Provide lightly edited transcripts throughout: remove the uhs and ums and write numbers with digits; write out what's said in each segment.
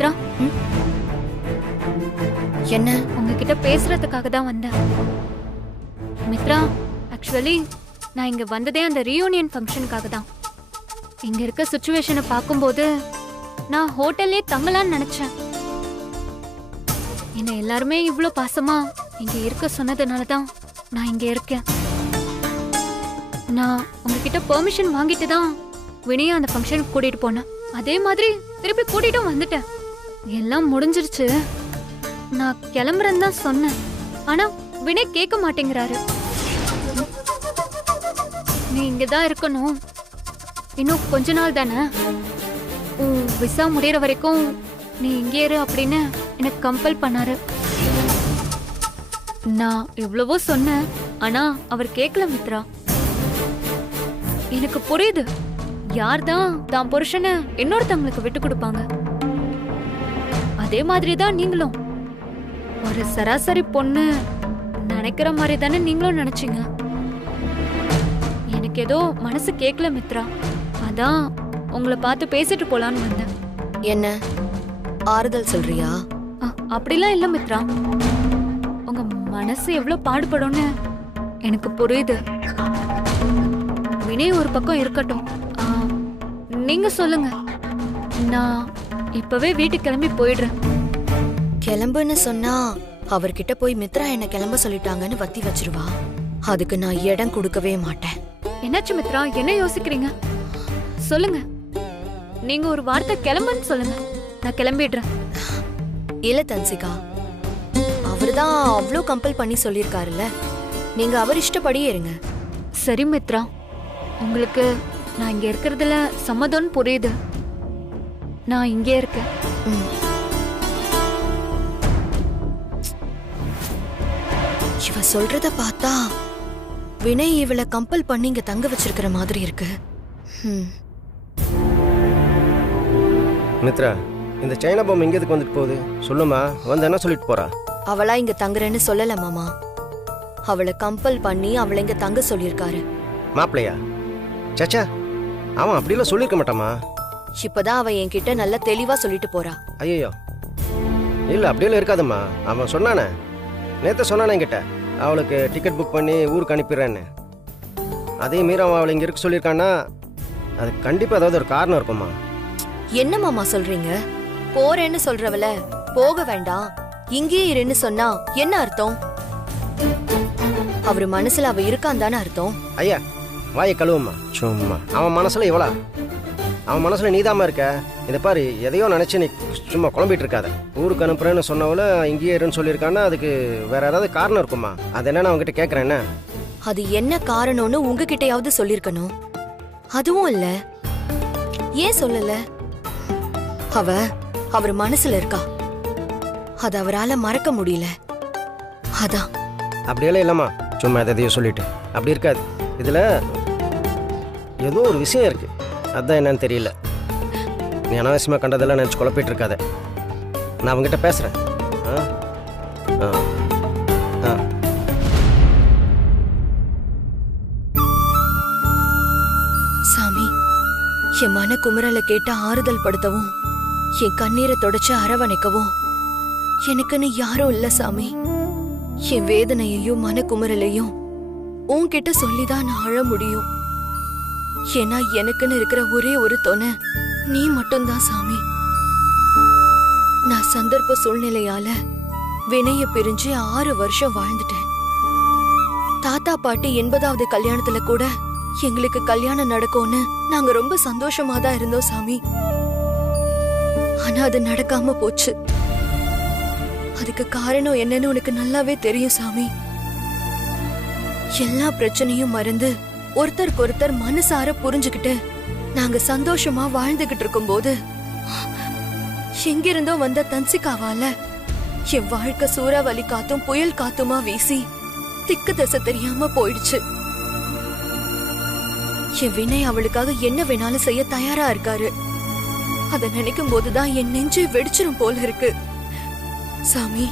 மித்ரா, என்ன? உங்ககிட்ட பேசுறதுக்காக தான் வந்தேன். மித்ரா, ஆக்சுவலி நான் இங்க வந்ததே அந்த ரீயூனியன் ஃபங்க்ஷனுக்காக தான். இங்க இருக்க சிச்சுவேஷனை பார்க்கும்போது நான் ஹோட்டல்லே தங்கலான்னு நினைச்சேன். என்ன எல்லாருமே இவ்ளோ பாசமா இங்க இருக்க சொன்னதுனால தான் நான் இங்க இருக்கேன். நான் உங்ககிட்ட பெர்மிஷன் வாங்கிட்டு தான் வினயா அந்த ஃபங்க்ஷனுக்கு கூட்டிட்டு போனேன். அதே மாதிரி திருப்பி கூட்டிட்டும் வந்துட்டேன். எல்லாம் முடிஞ்சிருச்சு. நான் கிளம்புறேன்னு தான் சொன்னேன். ஆனா வினய் கேட்க மாட்டேங்கிறாரு. நீ இங்கதான் இருக்கணும், இன்னும் கொஞ்ச நாள் தானே, உன் விசா முடியற வரைக்கும் நீ இங்கே இரு அப்படின்னு எனக்கு கம்பல் பண்ணாரு. நான் எவ்வளவோ சொன்னேன், ஆனா அவர் கேட்கல மித்ரா. எனக்கு புரியுது, யார்தான் தான் புருஷனை இன்னொருத்தவங்களுக்கு விட்டு கொடுப்பாங்க. அதே மாதிரிதான் நீங்களும் ஒரு சராசரி பொண்ணு நினைக்கிற மாதிரி தானே நீங்களும் நினைச்சீங்க. எனக்கு ஏதோ மனசு கேட்கல மித்ரா, அதான் உங்களை பார்த்து பேசிட்டு போலான்னு வந்தேன். என்ன ஆறுதல் சொல்றியா? அப்படிலாம் இல்ல மித்ரா, உங்க மனசு எவ்வளவு பாடுபடும்னு எனக்கு புரியுது. வினய் ஒரு பக்கம் இருக்கட்டும், நீங்க சொல்லுங்க. நான் இப்பவே வீட்டுக்கு கிளம்பி போயிடுறேன். கிளம்புன்னு சொன்னா அவர்கிட்ட போய் மித்ரா என்ன கிளம்ப சொல்லிட்டாங்கன்னு வத்தி வச்சிருவா. அதுக்கு நான் இடம் கொடுக்கவே மாட்டேன். என்னாச்சு மித்ரா, என்ன யோசிக்கிறீங்க? சொல்லுங்க. நீங்க ஒரு வார்த்தை கிளம்புன்னு சொல்லுங்க, நான் கிளம்பிடுறேன். இல்ல தன்சிகா, அவர்தான் அவ்வளோ கம்பல் பண்ணி சொல்லியிருக்காருல்ல, நீங்க அவர் இஷ்டப்படியே இருங்க. சரி மித்ரா, உங்களுக்கு நான் இங்க இருக்கிறதுல சம்மதம்னு புரியுது. நான் இங்கே இருக்கேன். இவ சொல்றத பார்த்தா வினய் இவளை கம்பல் பண்ணி இங்க தங்க வச்சிருக்கிற மாதிரி இருக்கு. மித்ரா, இந்த சைனா பொம்மை எங்க எதுக்கு வந்துட்டு போகுது சொல்லுமா? வந்து என்ன சொல்லிட்டு போறா? அவளா இங்க தங்குறேன்னு சொல்லல மாமா, அவளை கம்பல் பண்ணி அவளை இங்க தங்க சொல்லியிருக்காரு. மாப்பிள்ளையா? சச்சா, அவன் அப்படிலாம் சொல்லியிருக்க மாட்டாமா. இப்பதான் அவ என்கிட்ட நல்லா தெளிவா சொல்லிட்டு போறா. ஐயோ இல்ல, அப்படியெல்லாம் இருக்காதும்மா. அவன் சொன்னானே, நேற்று சொன்னானே என்கிட்ட, அவளுக்கு டிக்கெட் புக் பண்ணி ஊருக்கு அனுப்பிடுறேன்னு. அதே மீறி அவன் அவளை இங்கே இருக்க சொல்லியிருக்கான்னா அது கண்டிப்பாக ஏதாவது ஒரு காரணம் இருக்குமா. என்ன மாமா சொல்றீங்க? போறேன்னு சொல்றவள போக வேண்டாம் இங்கே இருன்னு சொன்னா என்ன அர்த்தம்? அவரு மனசுல அவ இருக்கான் தானே அர்த்தம். ஐயா வாயை கழுவுமா. சும்மா அவன் மனசுல இவளா? அவன் மனசுல நீதாமா இருக்க. இதை பாரு, எதையோ நினைச்சு நீ சும்மா குழம்பிட்டு இருக்காத. ஊருக்கு அனுப்புறேன்னு சொன்னவள இங்கேயே இருன்னு சொல்லியிருக்கான்னா அதுக்கு வேற ஏதாவது காரணம் இருக்குமா? அது என்னன்னு அவங்ககிட்ட கேட்கறேன். என்ன அது என்ன காரணம்னு உங்ககிட்டயாவது சொல்லிருக்கணும். அதுவும் இல்ல, ஏன் சொல்லல? அவர் மனசுல இருக்கா, அது அவரால மறக்க முடியல. அதான். அப்படியெல்லாம் இல்லம்மா, சும்மா எதையோ சொல்லிட்டு அப்படி இருக்காது. இதுல ஏதோ ஒரு விஷயம் இருக்கு, அதான் என்னன்னு தெரியல. நீ அனாவசியமா கண்டதெல்லாம் நினைச்சு குழப்பிட்டு இருக்காத. நான் அவங்ககிட்ட பேசுறேன். சாமி, என் மன குமரலை கேட்டு ஆறுதல் படுத்தவும், என் கண்ணீரை தொடச்சு அரவணைக்கவும் எனக்குன்னு யாரும் இல்ல சாமி. என் வேதனையையும் மன குமரலையும் உன்கிட்ட சொல்லிதான் நான் அழ முடியும். ஏன்னா எனக்குன்னு இருக்கிற ஒரே ஒரு துணை நீ மட்டும்தான் சாமி. நான் சந்தர்ப்ப சூழ்நிலையால வினைய பிரிஞ்சு 6 வருஷம் வாழ்ந்துட்டேன். தாத்தா பாட்டி 80வது கல்யாணத்துல கூட எங்களுக்கு கல்யாணம் நடக்கும்னு நாங்க ரொம்ப சந்தோஷமா தான் இருந்தோம் சாமி. ஆனா அது நடக்காம போச்சு. அதுக்கு காரணம் என்னன்னு உனக்கு நல்லாவே தெரியும் சாமி. எல்லா பிரச்சனையும் மறந்து ஒருத்தருக்கு ஒருத்தர் மனசார புரிஞ்சுக்கிட்டு நாங்க சந்தோஷமா வாழ்ந்துகிட்டு இருக்கும் போது எங்கிருந்தோ வந்த தன்சிகாவால என் வாழ்க்கை சூறாவளி காத்தும் புயல் காத்துமா வீசி திக்கு தசை தெரியாம போயிடுச்சு. என் வினய் அவளுக்காக என்ன வேணாலும் செய்ய தயாரா இருக்காரு. அத நினைக்கும் போதுதான் என் நெஞ்சு வெடிச்சிரும் போல இருக்கு சாமி.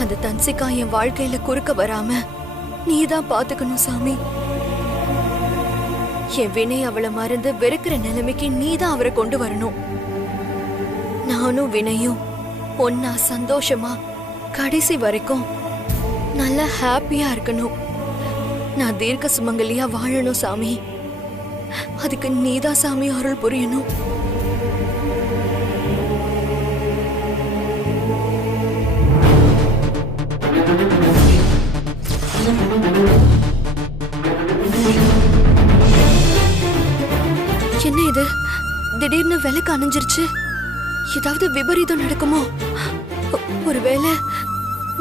அந்த தன்சிகா என் வாழ்க்கையில குறுக்க வராம நீதான் பாத்துக்கணும் சாமி. என் வினய் அவளை மறந்து வெறுக்கிற நிலைமைக்கு நீதான் அவரை கொண்டு வரணும். நானும் வினையும் ஒன்னா சந்தோஷமா கடைசி வரைக்கும் நல்லா ஹாப்பியா இருக்கணும். நான் தீர்க்க சுமங்கலியா வாழணும் சாமி. அதுக்கு நீதான் சாமி அருள் புரியணும். என்ன இது, திடீர்னு விளக்கு அணைஞ்சிருச்சு. ஏதாவது விபரீதம் நடக்குமோ? ஒருவேளை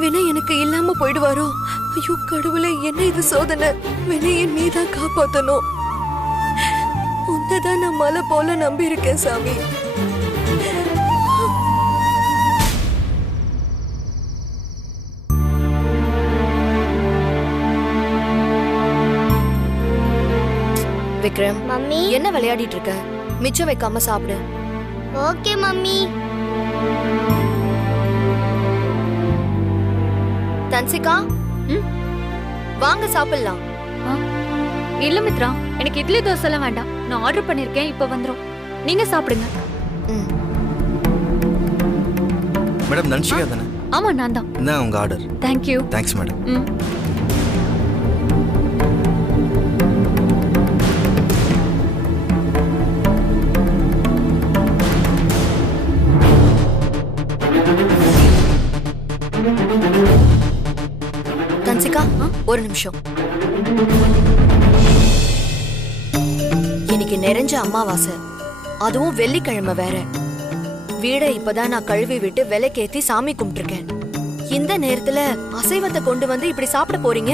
வினய் எனக்கு இல்லாம போயிடுவாரோ? ஐயோ கடவுளே, என்ன இது சோதனை? வினையை நீதான் காப்பாத்தணும். உன்னதான் நான் மலை போல நம்பி இருக்கேன் சாமி. விக்ரம், மம்மி என்ன விளையாடிட்டு இருக்க? மிச்சம் வைக்காம சாப்பிடு. Okay mummy. தன்சிகா, வாங்க சாப்பிடலாம். இல்ல மித்ரா, எனக்கு இட்லி தோசை எல்லாம் வேண்டாம். நான் ஆர்டர் பண்ணிருக்கேன், இப்ப வந்துரும். நீங்க சாப்பிடுங்க. மேடம் தன்ஷிகா தானே? ஆமா, நான் தான். என்ன உங்க order? Thank you. Thanks madam. Dhanshika, ஒரு நிமிஷம். இன்னைக்கு நிறைஞ்ச அமாவாசை, அதுவும் வெள்ளிக்கிழமை வேற. வீடை இப்பதான் நான் கழுவி விட்டு விலைக்கேத்தி சாமி கும்பிட்டுருக்கேன். இந்த நேரத்துல அசைவத்தை கொண்டு வந்து இப்படி சாப்பிட போறீங்க?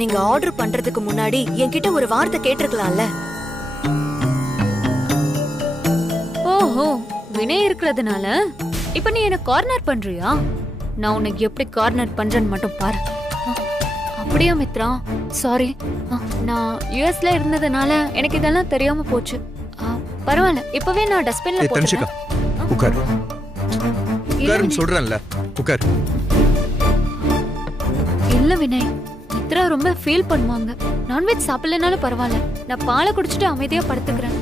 நீங்க ஆர்டர் பண்றதுக்கு முன்னாடி என்கிட்ட ஒரு வார்த்தை கேட்டிருக்கலாம்ல. ஓஹோ, வினய் இருக்கிறதுனால இப்ப நீ என்ன கார்னர் பண்றியா? நான் உனக்கு எப்படி கார்னர் பண்றேன்னு மட்டும் பாரு. அப்படியா மித்ரா? சாரி, நான் யுஎஸ்ல இருந்ததுனால எனக்கு இதெல்லாம் தெரியாம போச்சு. பரவாயில்ல, இப்பவே நான் டஸ்ட்பின்ல போட்டுறேன். உட்கார். உட்கார்னு சொல்றேன்ல, உட்கார். இல்ல வினய், மித்ரா ரொம்ப ஃபீல் பண்ணுவாங்க. நான்வெஜ் சாப்பிடலனாலும் பரவாயில்ல, நான் பாலை குடிச்சிட்டு அமைதியா படுத்துக்கிறேன்.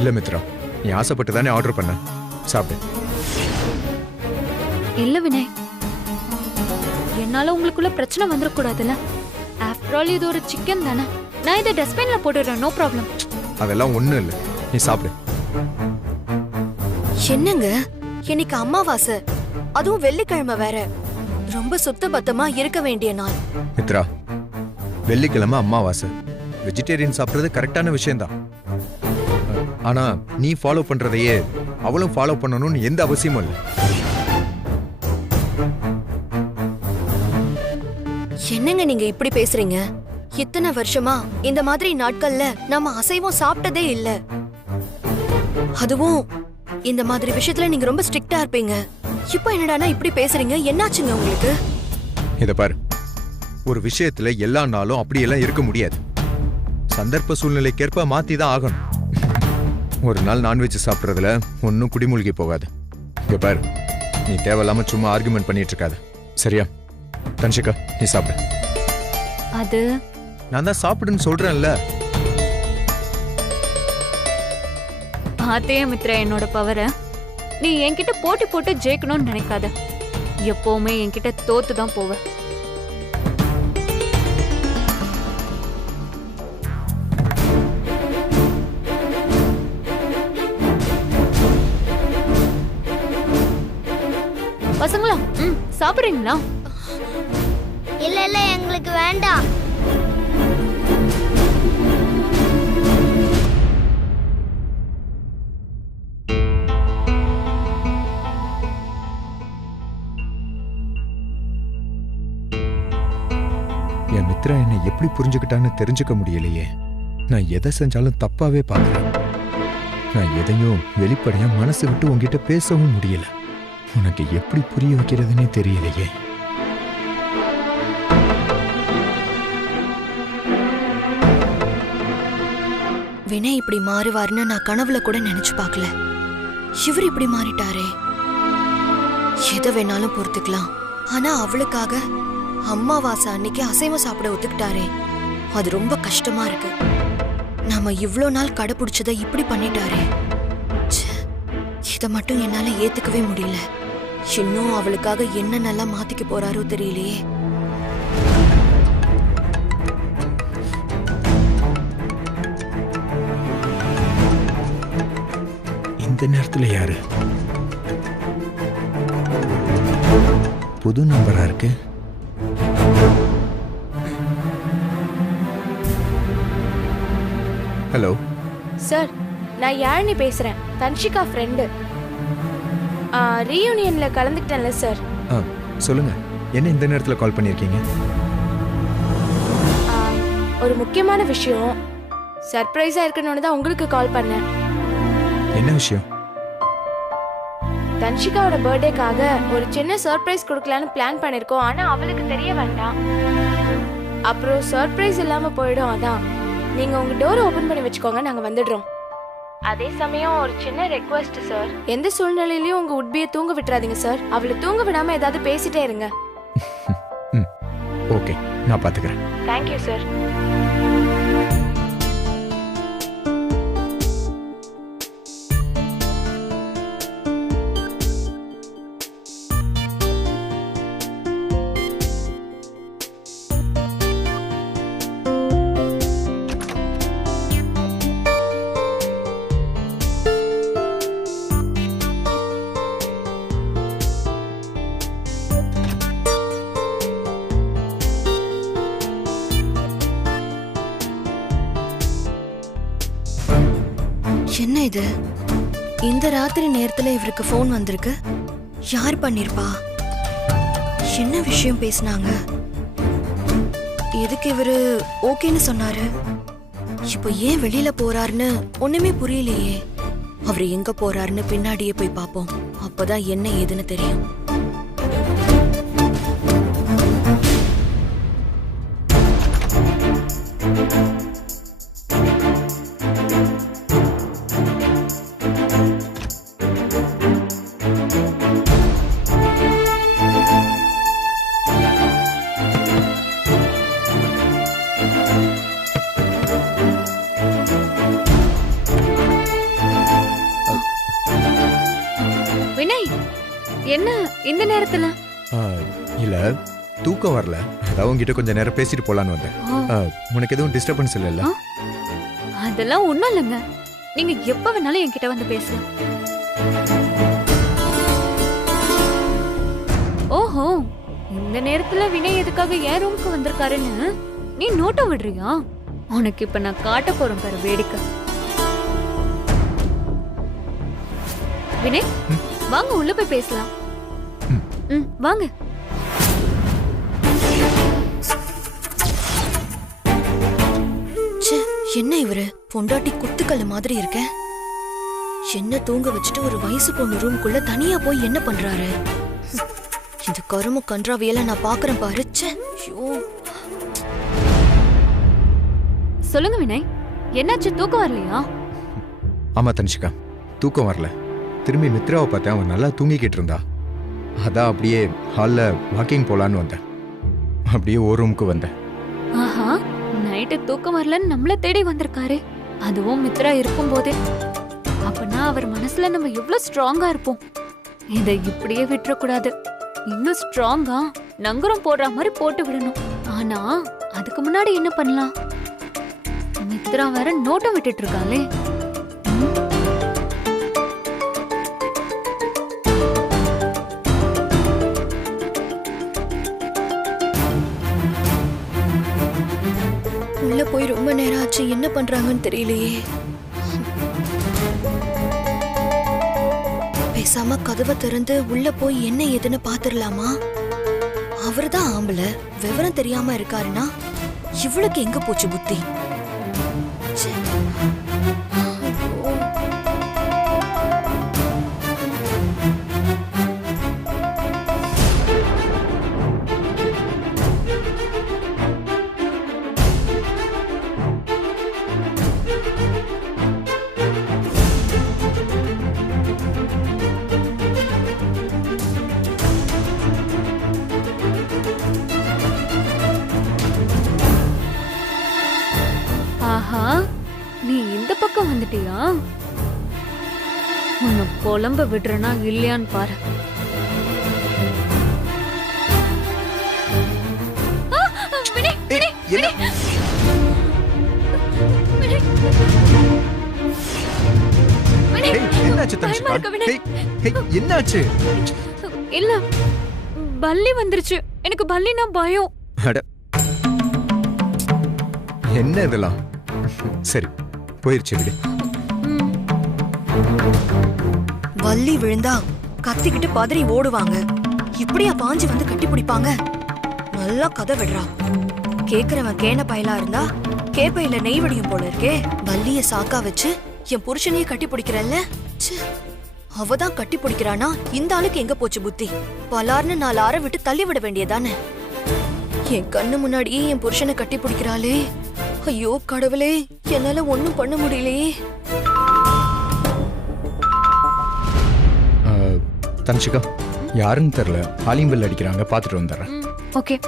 இல்ல மித்ரா, நீ ஆசைப்பட்டு தானே ஆர்டர் பண்ண, சாப்பிடு. இல்ல வினய், என்னால உங்களுக்குள்ள பிரச்சனை வந்துடக்கூடாதுல்ல. ஆஃப்டர் ஆல் இது ஒரு சிக்கன் தானே. நான் இதை டஸ்ட்பின்ல போட்டுடுறேன், நோ ப்ராப்ளம். அதெல்லாம் ஒண்ணும் இல்ல, நீ சாப்பிடு. என்னங்க, இன்னைக்கு அமாவாசை, அதுவும் வெள்ளிக்கிழமை வேற. ரொம்ப சுத்த பத்தமா இருக்க வேண்டிய நாள். மித்ரா, வெள்ளிக்கிழமை அமாவாசை, வெஜிடேரியன் சாப்பிடுறது கரெக்டான விஷயம்தான். ஆனா நீ ஃபாலோ பண்றதையே அவளும் ஃபாலோ பண்ணணும்னு எந்த அவசியமும் இல்லை. என்னங்க நீங்க இப்படி பேசுறீங்க? இத்தனை வருஷமா இந்த மாதிரி நாட்கள்ல நம்ம அசைவம் சாப்பிட்டதே இல்ல. அதுவும் இந்த மாதிரி விஷயத்துல நீங்க ரொம்ப ஸ்ட்ரிக்ட்டா இருப்பீங்க. இப்போ என்னடானா இப்படி பேசுறீங்க? என்னாச்சுங்க உங்களுக்கு? இத பாரு, ஒரு விஷயத்துல எல்லா நாளும் அப்படியெல்லாம் இருக்க முடியாது. சந்தர்ப்ப சூழ்நிலைக்கேற்ப மாத்தி தான் ஆகணும். ஒரு நாள் நான்வெஜ் சாப்பிட்றதுல ஒன்னும் குடிமூழ்கி போகாது. இங்க பாரு, நீ தேவையில்லாம சும்மா ஆர்குமெண்ட் பண்ணிட்டு இருக்காத, சரியா? தன்ஷிகா, நீ சாப்பிடு. அது நான் தான் சாப்பிடுன்னு சொல்றேன்ல. பாத்தே மித்ரா என்னோட பவரை. நீ என்கிட்ட போட்டி போட்டு ஜெயிக்கணும்னு நினைக்காத. எப்பவுமே என்கிட்ட தோத்து தான் போவ. பசங்களா, சாப்பிடுறீங்களா? இல்ல இல்ல, எங்களுக்கு வேண்டாம். என் மித்ரா என்னை எப்படி புரிஞ்சுக்கிட்டான்னு தெரிஞ்சுக்க முடியலையே. நான் எதை செஞ்சாலும் தப்பாவே பார்க்கிறேன். நான் எதையும் வெளிப்படையா மனசு விட்டு உங்ககிட்ட பேசவும் முடியல. உனக்கு எப்படி புரிய வைக்கிறதுனே தெரியலையே. வினய் இப்படி மாறுவார்னு நான் கனவுல கூட நினைச்சு பார்க்கல. இவர் இப்படி மாறிட்டாரே. எதை வேணாலும் பொறுத்துக்கலாம், ஆனா அவளுக்காக அம்மாவாசை அன்னைக்கு அசைவம் சாப்பிட ஒத்துக்கிட்டாரே, அது ரொம்ப கஷ்டமா இருக்கு. நாம இவ்ளோ நாள் கடைபிடிச்சதை இப்படி பண்ணிட்டாரே. இத மட்டும் என்னால ஏத்துக்கவே முடியல. இன்னும் அவளுக்காக என்ன நல்லா மாத்திக்க போறாரோ தெரியலையே. இந்த நேரத்துல யாரு? புது நம்பரா இருக்கு. ஹலோ சார், நான் யாழினி பேசுறேன், தன்ஷிகா ஃப்ரெண்டு. ரீயூனியன்ல கலந்துக்கிட்டேன்ல சார். சொல்லுங்க, என்ன இந்த நேரத்துல கால் பண்ணிருக்கீங்க? ஒரு முக்கியமான விஷயம், சர்ப்ரைஸா இருக்கணும்னு தான் உங்களுக்கு கால் பண்ணேன். என்ன விஷயம்? தன்ஷிகாவோட பர்த்டேக்காக ஒரு சின்ன சர்ப்ரைஸ் கொடுக்கலான்னு பிளான் பண்ணிருக்கோம். ஆனா அவளுக்கு தெரிய வேண்டாம், அப்புறம் சர்ப்ரைஸ் இல்லாம போயிடும். அதான் நீங்க உங்க டோர் ஓபன் பண்ணி வச்சுக்கோங்க, நாங்க வந்துடுறோம். அதே சமயம் ஒரு சின்ன ரெக்வெஸ்ட் சார், எந்த சூழ்நிலையிலயும் உங்க உட்பியை தூங்க விட்டுறாதீங்க சார். அவளை தூங்க விடாம ஏதாவது பேசிட்டே இருங்க. ஓகே, நான் பாத்துக்கிறேன். Thank you sir. என்ன இது? இந்த ராத்திரி நேரத்துல இவருக்கு போன் வந்திருக்கு. யார் பண்ணிருப்பா? என்ன விஷயம் பேசினாங்க? எதுக்கு இவரு ஓகேன்னு சொன்னாரு? இப்போ ஏன் வெளியில போறாருன்னு ஒண்ணுமே புரியலையே. அவரு எங்க போறாருன்னு பின்னாடியே போய் பாப்போம், அப்பதான் என்ன ஏதுன்னு தெரியும். என்ன இந்த நேரத்துல? இல்ல, தூக்கம் வரல, அதான் உங்ககிட்ட கொஞ்ச நேரம் பேசிட்டு போலான்னு வந்தேன். உனக்கு எதுவும் டிஸ்டர்பன்ஸ் இல்லைல்ல? அதெல்லாம் ஒண்ணும் இல்லைங்க, நீங்க எப்ப வேணாலும் என்கிட்ட வந்து பேசலாம். ஓஹோ, இந்த நேரத்துல வினய் எதுக்காக என் ரூமுக்கு வந்திருக்காருன்னு நீ நோட்ட விடுறியா? உனக்கு இப்ப நான் காட்ட போறேன் பாரு வேடிக்கை. வினய், வாங்க உள்ள போய் பேசலாம். வாங்க. என்ன இவரு பொண்டாட்டி குத்துக்கல்ல மாதிரி இருக்க? என்ன தூங்க வச்சுட்டு ஒரு வயசு பொண்ணு ரூம்குள்ள தனியா போய் என்ன பண்றாரு? இந்த கரும கன்றாவியெல்லாம் நான் பாக்குறேன் பாரு. சொல்லுங்க வினய், என்னாச்சு? தூக்கம் வரலையா? ஆமா தன்ஷிகா, தூக்கம் வரல. திரும்பி மித்ராவை பார்த்தேன், அவன் நல்லா தூங்கிக்கிட்டு இருந்தா. அதான் அப்படியே ஹால்ல வாக்கிங் போலான்னு வந்தேன். அப்படியே ஒரு ரூமுக்கு வந்தேன். ஆஹா, நைட்டு தூக்கம் வரலன்னு நம்மள தேடி வந்திருக்காரு, அதுவும் மித்ரா இருக்கும் போதே. அப்பனா அவர் மனசுல நம்ம எவ்வளவு ஸ்ட்ராங்கா இருப்போம். இதை இப்படியே விட்டுறக்கூடாது, இன்னும் ஸ்ட்ராங்கா நங்கரம் போடுற மாதிரி போட்டு விடணும். ஆனா அதுக்கு முன்னாடி என்ன பண்ணலாம்? மித்ரா வேற நோட்டம் விட்டுட்டு இருக்காளே. உள்ள போய் ரொம்ப நேரம் ஆச்சு, என்ன பண்றாங்கன்னு தெரியலையே. பேசாம கதவை திறந்து உள்ள போய் என்ன ஏதுன்னு பாத்துடலாமா? அவர்தான் ஆம்பளை, விவரம் தெரியாம இருக்காருன்னா இவளுக்கு எங்க போச்சு புத்தி? ஆஹா, பக்கம் வந்துட்டியா? உன்னை புலம்ப விடுறனா இல்லையான்னு பாரு. என்னாச்சு? இல்ல, பல்லி வந்துருச்சு. எனக்கு பல்லினா பயம். என்ன இதெல்லாம்? சரி, போயிருச்சு விடு. வள்ளி விழுந்தா கத்திக்கிட்டு பதறி ஓடுவாங்க. இப்படியா பாஞ்சு வந்து கட்டி பிடிப்பாங்க? நல்லா கதை விடுறா. கேக்குறவன் கேன பயலா இருந்தா கேப்பையில நெய் வடியும் போல இருக்கே. வள்ளிய சாக்கா வச்சு என் புருஷனையே கட்டி பிடிக்கிறல்ல. அவதான் கட்டி பிடிக்கிறானா? இந்த ஆளுக்கு எங்க போச்சு புத்தி? பலார்னு 4 ஆற விட்டு தள்ளி விட வேண்டியதானே. என் கண்ணு முன்னாடியே என் புருஷனை கட்டி பிடிக்கிறாளே. ஐயோ கடவுளே, என்னால ஒண்ணும் பண்ண முடியலையே. தன்ஷிகா, யாருன்னு தெரியல, காலிங் பெல் அடிக்கிறாங்க, பாத்துட்டு வந்துடுறேன். ஓகே.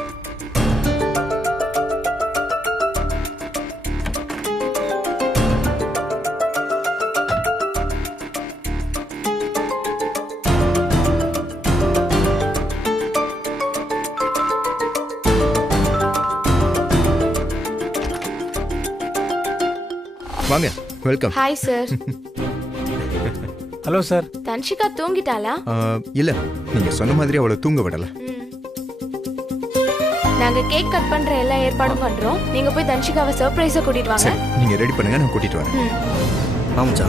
வாங்க, welcome. Hi sir. Hello sir. Dhanshika தூங்கிட்டாளா? இல்ல, நீங்க சொன்ன மாதிரி அவளை தூங்க விடல. நாங்க கேக் கட் பண்ற எல்லா ஏற்பாடும் பண்றோம். நீங்க போய் தன்ஷிகாவை சர்ப்ரைஸா கூட்டிட்டு வாங்க. நீங்க ரெடி பண்ணுங்க, நான் கூட்டிட்டு வரேன். ஆமாச்சா.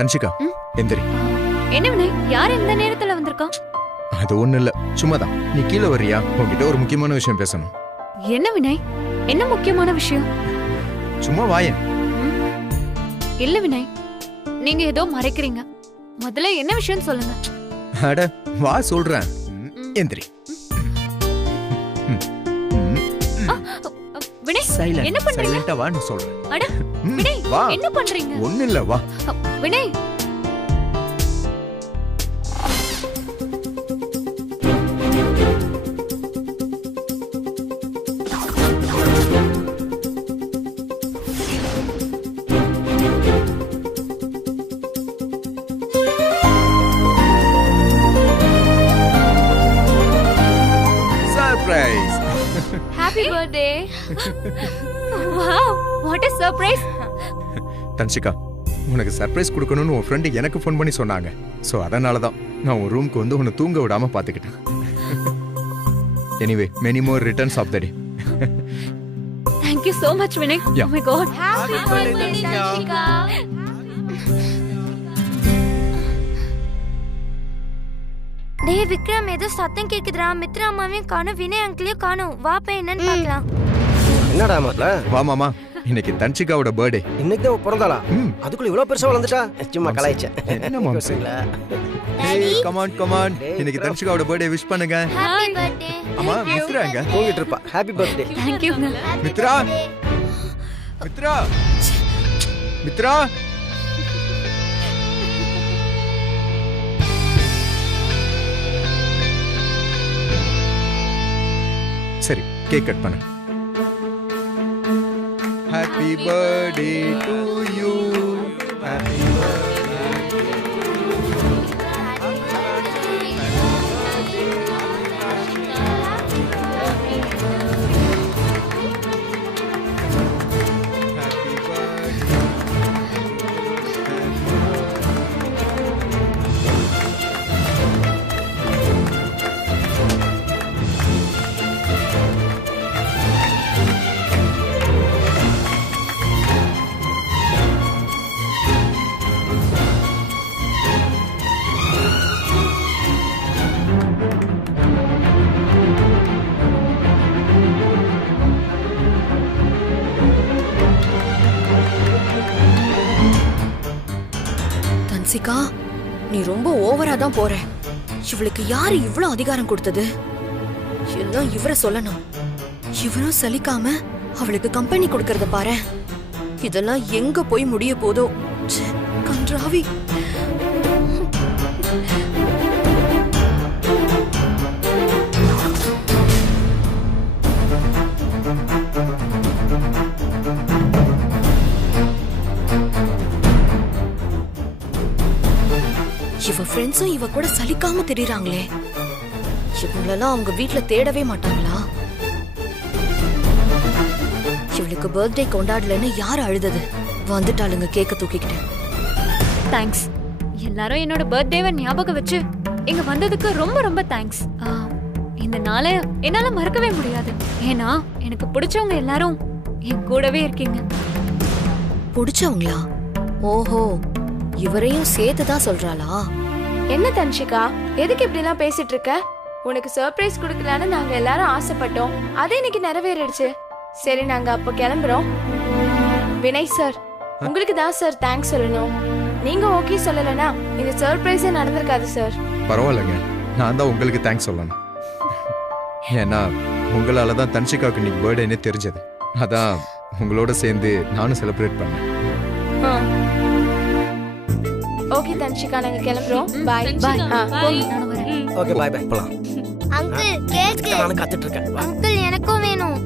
தன்ஷிகா, எந்திரி. என்ன வினய், யார் இந்த நேரத்துல வந்திருக்கா? அது ஒண்ணு இல்ல, சும்மாதான். நீ கீழே வர்றியா? உங்ககிட்ட ஒரு முக்கியமான விஷயம் பேசணும். என்ன வினய், என்ன முக்கியமான விஷயம்? சும்மா வாயேன். இல்ல வினய், நீங்க ஏதோ மறைக்கிறீங்க. முதல்ல என்ன விஷயம் சொல்லுங்க. அட வா சொல்றேன். எந்திரி. வினய், சைலண்ட், என்ன பண்றீங்க? சைலண்டா வா, நான் சொல்றேன். அட வினய், வா. என்ன பண்றீங்க? ஒண்ணு இல்ல, வா. Vinay, surprise. Happy birthday. Wow, what a surprise. Dhanshika, உனக்கு சர்ப்ரைஸ் கொடுக்கணும்னு உன் ஃப்ரெண்டு எனக்கு ஃபோன் பண்ணி சொன்னாங்க. ஸோ அதனால தான் நான் உன் ரூமுக்கு வந்து உன்னை தூங்க விடாம பார்த்துக்கிட்டேன். Anyway, many more returns of the day. Thank you so much Vinay. Yeah. Oh my god. Happy birthday Dhanshika. டேய் விக்ரம், ஏதோ சத்தம் கேக்குதுடா. மித்ரா அம்மாவையும் காணோம், வினய் அங்கிளையும் காணோம். வா போய் என்னன்னு பார்க்கலாம். என்னடா மாப்ள? வா மாமா, இன்னைக்கு தன்ஷிகாவோட பர்த்டே. இன்னைக்கு தான் பிறந்தாளா? அதுக்குள்ள இவ்வளவு பெருசா வளர்ந்துட்டா? சும்மா கலாய்ச்சேன். என்ன மாம்சே? Hey, come on come on. இன்னைக்கு தன்ஷிகாவோட பர்த்டே விஷ் பண்ணுங்க. Happy birthday. அம்மா, மித்ரா எங்க? தூங்கிட்டு இருப்பா. Happy birthday. Thank you. Mithra, Mithra, Mithra. சரி, கேக் கட் பண்ணு. Happy birthday to you. Happy Dhanshika, நீ ரொம்ப ஓவரா தான் போற. இவளுக்கு யாரு இவ்ளோ அதிகாரம் கொடுத்தது? எல்லாம் இவரை சொல்லணும். இவரும் சலிக்காம அவளுக்கு கம்பெனி கொடுக்கறத பாரு. இதெல்லாம் எங்க போய் முடிய போதோ? ச்சே, கன்றாவி. இவ ஃப்ரெண்ட்ஸும் இவ கூட சலிக்காம திரியறாங்களே. இவங்களெல்லாம் அவங்க வீட்ல தேடவே மாட்டாங்களா? இவளுக்கு பர்த்டே கொண்டாடலன்னு யார் அழுதது? வந்துட்டாளுங்க கேக்க தூக்கிக்கிட்டு. தேங்க்ஸ். எல்லாரும் என்னோட பர்த்டேவை ஞாபகம் வச்சு இங்க வந்ததுக்கு ரொம்ப ரொம்ப தேங்க்ஸ். இந்த நாளை என்னால மறக்கவே முடியாது. ஏன்னா எனக்கு பிடிச்சவங்க எல்லாரும் என் கூடவே இருக்கீங்க. பிடிச்சவங்களா? ஓஹோ, இவரையும் சேர்த்துதான் சொல்றாளா? என்ன தன்ஷிகா, எதுக்கு இப்படிலாம் பேசிட்டு இருக்க? உனக்கு சர்ப்ரைஸ் கொடுக்கலான்னு நாங்க எல்லாரும் ஆசைப்பட்டோம். அது இன்னைக்கு நிறைவேறிடுச்சு. சரி, நாங்க அப்போ கிளம்புறோம். வினய் சார், உங்களுக்கு தான் சார் தேங்க்ஸ் சொல்லணும். நீங்க ஓகே சொல்லலனா இந்த சர்ப்ரைஸே நடந்திருக்காது சார். பரவாயில்லைங்க, நான் தான் உங்களுக்கு தேங்க்ஸ் சொல்லணும். ஏன்னா உங்களால தான் தன்ஷிகாவுக்கு இன்னைக்கு பர்த்டேனே தெரிஞ்சது. அதான் உங்களோட சேர்ந்து நானும் செலிப்ரேட் பண்ணேன். ஓகே தன்ஷிகா, நாங்க கிளம்புறோம். பாய் பாய். பாய். நானும் வரேன். ஓகே, பாய் பாய். போலாம். அங்கிள் கேக்கு. நானும் காத்துட்டு இருக்கேன். அங்கிள் எனக்கும் வேணும்.